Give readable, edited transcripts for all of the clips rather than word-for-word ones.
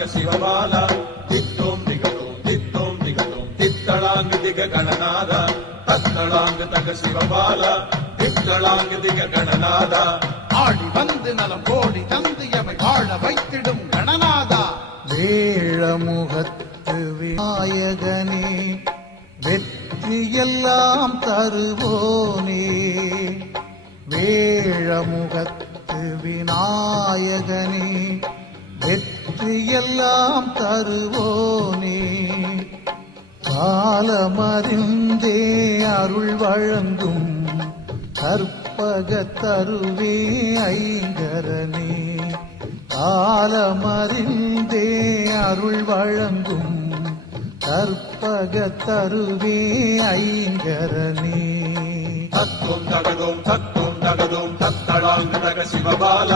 தக சிவபால தித்தோம் திகதோம் தித்தோம் திகதோம் தித்தளாங்கு திக கணநாத தத்தளாங்கு தக சிவபால தித்தளாங்கு திக கணநாத ஆடி வந்து நலம் கோடி தந்து எமை வாழ வைத்திடும் கணநாதா. வேழமுகத்து விநாயகனே வெற்றியெல்லாம் தருவோனே, வேழமுகத்து விநாயகனே வெற்றியெல்லாம் தருவோனே, காலமறிந்தே அருள் வழங்கும் கற்பகத் தருவே ஐங்கரனே, காலமறிந்தே அருள் வழங்கும் கற்பகத் தருவே ஐங்கரனே. தத்தோம் தகதோம் தத்தோம் தகதோம் தத்தளாங்கு தக சிவபால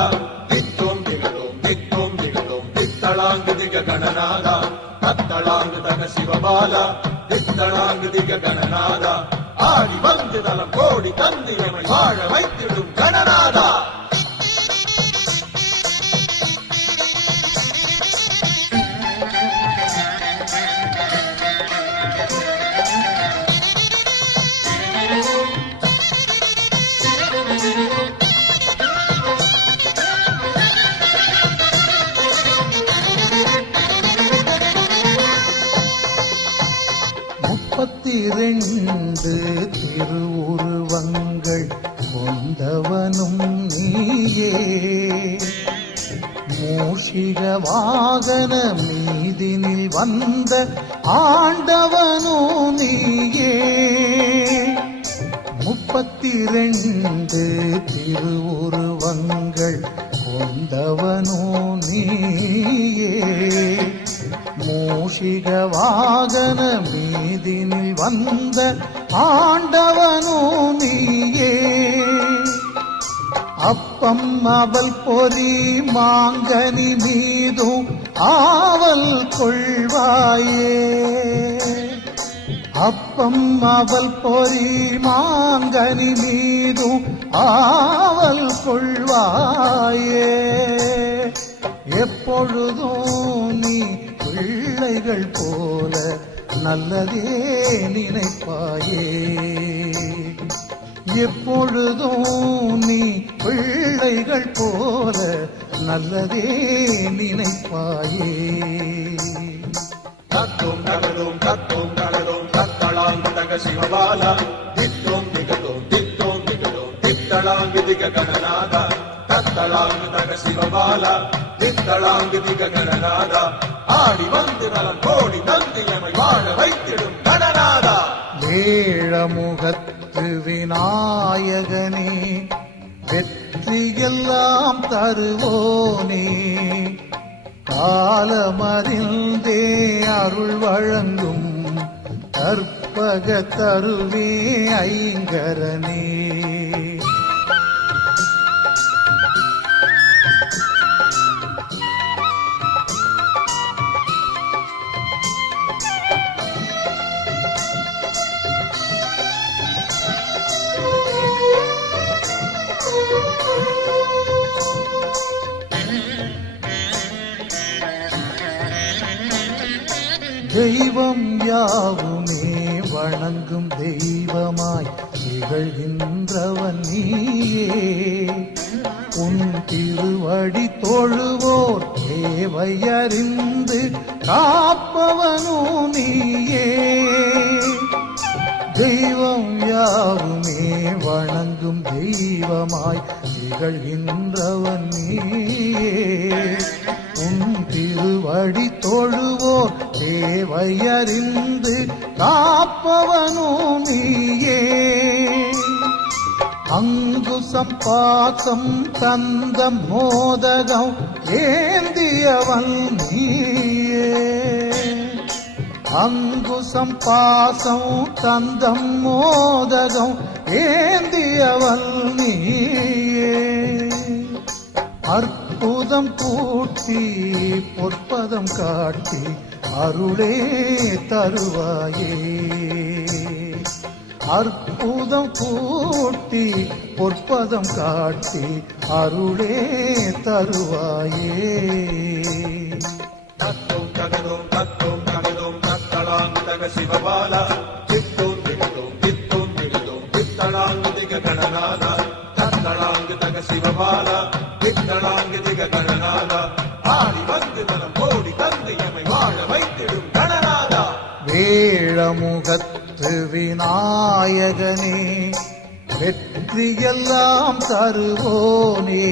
தித்தோம் திகதோம் தித்தோம் திகதோம் தித்தளாங்கு திக கணநாத தத்தளாங்கு தக சிவபால தித்தளாங்கு திக கணநாத ஆடி வந்து நலம் கோடி தந்து எமை வாழ வைத்திடும் கணநாதா. முப்பத்திரண்டு திருவுருவங்கள் கொண்டவனும் நீயே, மூஷிக வாகன மீதினில் வந்த ஆண்டவனும் நீயே, முப்பத்திரண்டு திருவுருவங்கள் கொண்டவனும் நீயே, மூஷிக வாகன மீதினில் வந்த ஆண்டவனோ நீயே, அப்பம் அவள் பொறி மாங்கனி மீதும் ஆவல் கொள்வாயே, அப்பம் அவள் பொறி மாங்கனி மீதும் ஆவல் கொள்வாயே, எப்பொழுதும் நீ பிள்ளைகள் போல நல்லதே நினைப்பாயே, எப்பொழுதும் நீ பிள்ளைகள் போல நல்லதே நினைப்பாயே. தத்தோம் தகதோம் தத்தோம் தகதோம் தத்தளாங்கு தக சிவபால தித்தோம் திகதோம் தித்தோம் திகதோம் தித்தளாங்கு திக கணநாத தத்தளாங்கு தக சிவபால தித்தளாங்கு திக கணநாத ஆடி வந்து நலம் கோடி தந்து எமை வாழ வைத்திடும் கணநாதா. வேழமுகத்து விநாயகனே வெற்றியெல்லாம் தருவோனே, காலமறிந்தே அருள் வழங்கும் கற்பகத் தருவே ஐங்கரனே. தெய்வம் யாவுமே வணங்கும் தெய்வமாய் திகழ்கின்றவன் நீயே, உன் திருவடி தொழுவோர் தேவையறிந்து காப்பவனோ நீயே, தெய்வம் யாவுமே வணங்கும் தெய்வமாய் திகழ்கின்றவன் நீயே, உன் திருவடி தொழுவோர் தேவையறிந்து காப்பவனோ நீயே, அங்குசம் பாசம் தந்த மோதகம் ஏந்தியவன் நீயே, அங்குசம் பாசம் தந்தம் மோதகம் ஏந்தியவன் நீயே, அற்புதம் கூட்டி பொற்பதம் காட்டி அருளே தருவாயே, அற்புதம் கூட்டி பொற்பதம் காட்டி அருளே தருவாயே. தத்தும் தகதும் தத்தளாங்கு தக சிவபாலா தித்தும் திகதும் தித்தளாங்கு திக கணநாதா தத்தளாங்கு தக சிவபாலா தித்தளாங்கு திக கணநாதா ஆடி வந்து நலம் கோடி தந்து எமை வாழ வைத்திடும் கணநாதா. வேழமுகத்து விநாயகனே வெற்றியெல்லாம் தருவோனே,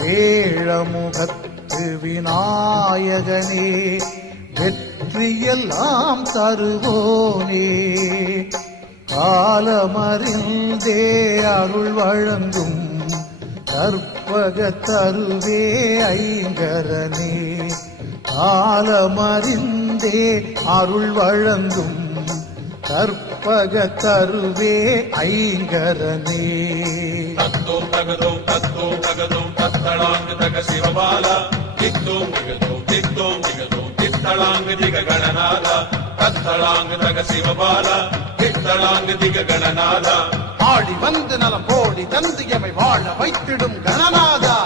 வேழமுகத்து விநாயகனே வெற்றியெல்லாம் தருவோனே, காலமறிந்தே அருள் வழங்கும் கற்பக தருவே ஐங்கரனே, காலமறிந்தே அருள் வழங்கும் கற்பக தருவே ஐங்கரனே. தத்தோம் தகதோம் தத்தளாங்கு தக சிவபாலா தித்தோம் திகதோம் தித்தளாங்கு திக கணநாதா தத்தளாங்கு தக சிவபாலா தித்தளாங்கு திக கணநாதா ஆடி வந்து நலம் கோடி தந்து எமை வாழ வைத்திடும் கணநாதா.